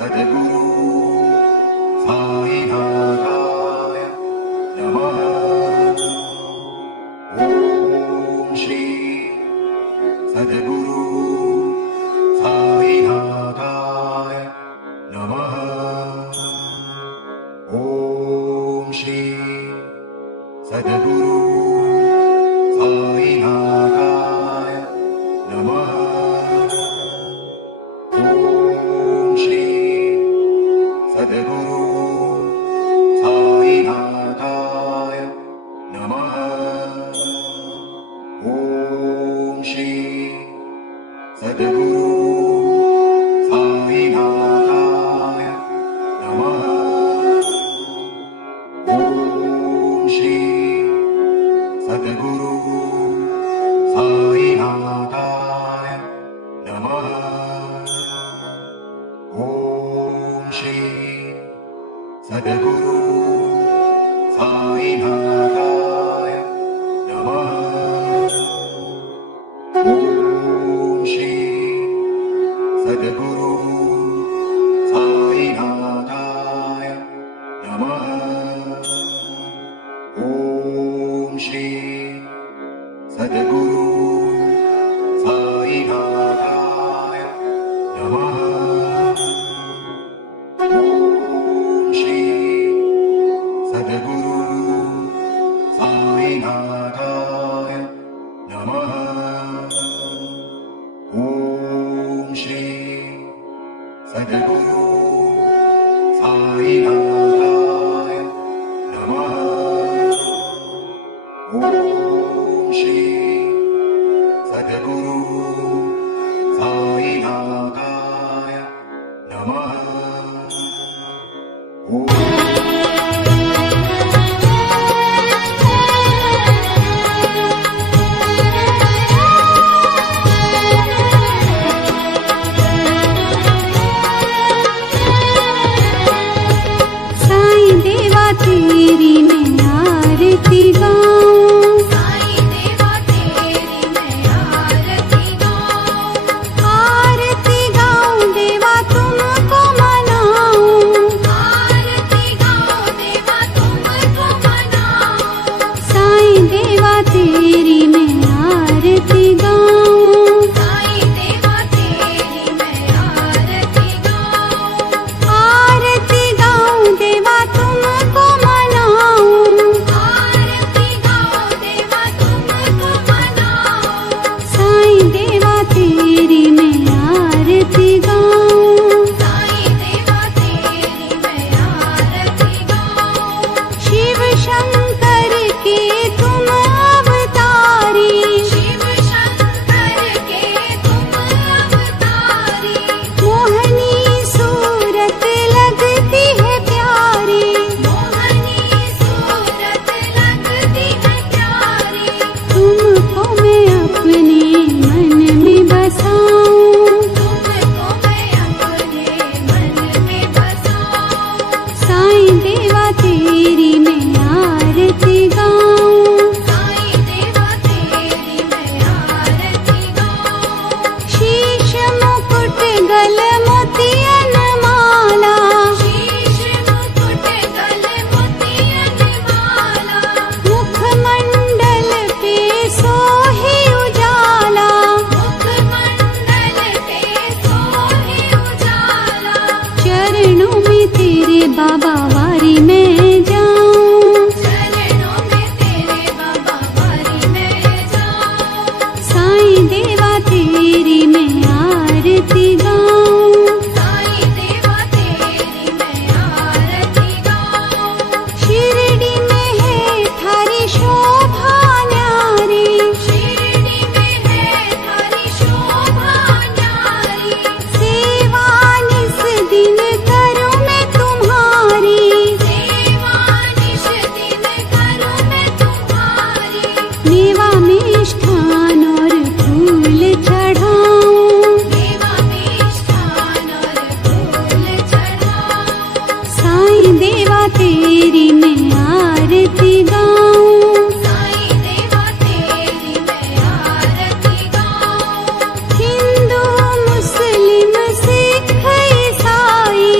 सद्गुरु साईनाथाय नमः। ॐ श्री सद्गुरु साईनाथाय नमः। ॐ श्री सद्गुरु साईनाथाय नमः। ॐ श्री सद्गुरु साईनाथाय नमः। ॐ श्री सद्गुरु साईनाथाय नमः। ॐ श्री सद्गुरु साईनाथाय नमः। ॐ श्री सद्गुरु साईनाथाय नमः। ॐ श्री सद्गुरु साईनाथाय नमः। ॐ श्री सद्गुरु साईनाथाय नमः। ॐ श्री सद्गुरु साईनाथाय नमः। ॐ श्री सद्गुरु साईनाथाय नमः। ॐ श्री सद्गुरु साईनाथाय नमः। साईं देवा तेरी मैं आरती गाऊं, साईं देवा तेरी मैं आरती गाऊं, आरती गाऊं देवा तुमको मनाऊं, आरती गाऊं देवा तुमको मनाऊं। साईं देवा तेरी मैं आरती गाऊं, साईं देवा तेरी मैं आरती गाऊं, आरती गाऊं देवा तुमको मनाऊं, आरती गाऊं देवा तुमको मनाऊं। साईं देवा तेरी मैं आरती गाऊं, साईं देवा तेरी मैं आरती गाऊं, शिव शंकर के तुम अवतारी, शिव शंकर के तुम अवतारी, मोहनी सूरत लगती है प्यारी, मोहनी सूरत लगती है प्यारी। तुमको मैं अपने मन में बसाऊं, तुमको मैं अपने मन में बसाऊं, साईं देवा तेरी मैं आरती गाऊं, साईं देवा तेरी मैं आरती गाऊं, शीश मुकुट गल मोतियन माला, शीश मुकुट गल मोतियन माला, मुखमंडल पे सोहे उजाला, मुखमंडल पे सोहे उजाला। चरणों में तेरे बाबा वारी में जाऊं, चरणों में तेरे बाबा वारी में जाऊं, साईं देवा तेरी मैं आरती गाऊं, साईं देवा तेरी मैं आरती गाऊं, शिरडी में है थारी शोभा न्यारी, शिरडी में है थारी शोभा न्यारी, सेवा निस दिन करूं मैं तुम्हारी, सेवा निश दिन करूं मैं तुम्हारी, मेवा मिष्ठान और फूल चढ़ाऊं, देवा मिष्ठान और फूल चढ़ाऊं, साईं देवा तेरी मैं आरती गाऊं, साईं देवा तेरी मैं आरती गाऊं, हिंदू मुस्लिम सिख ईसाई,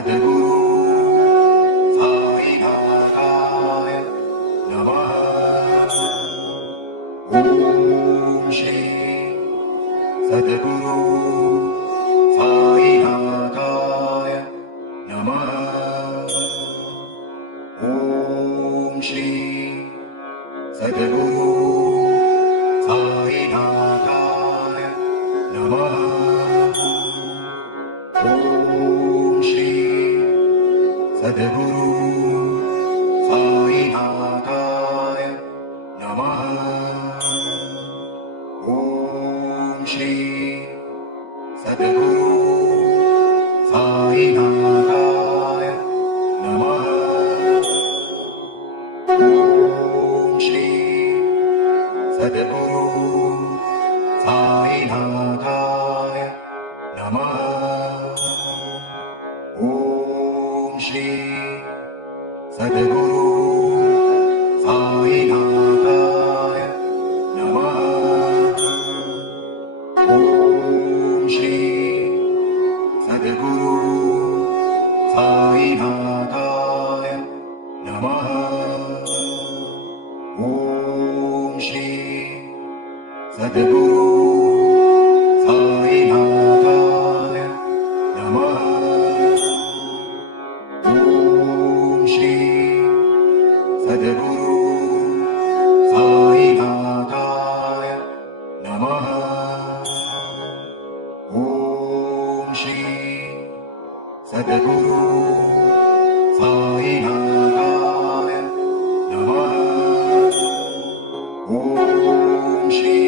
सद्गुरु साईनाथाय नमः। ॐ श्री सद्गुरु साईनाथाय नमः। ॐ श्री सद्गुरु साईनाथाय नमः। ॐ श्री सद्गुरु साईनाथाय नमः। ॐ श्री सद्गुरु साईनाथाय नमः। ॐ श्री सद्गुरु साईनाथाय नमः। ॐ श्री सद्गुरु साईनाथाय नमः। ॐ श्री सद्गुरु साईनाथाय नमः। ॐ श्री सद्गुरु साईनाथाय नमः। ॐ श्री सद्गुरु साईनाथाय नमः। ॐ श्री सद्गुरु साईनाथाय नमः। ॐ श्री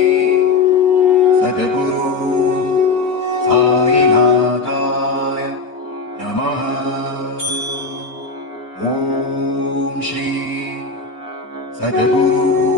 सद्गुरु साईनाथाय नमः। ॐ श्री सद्गुरु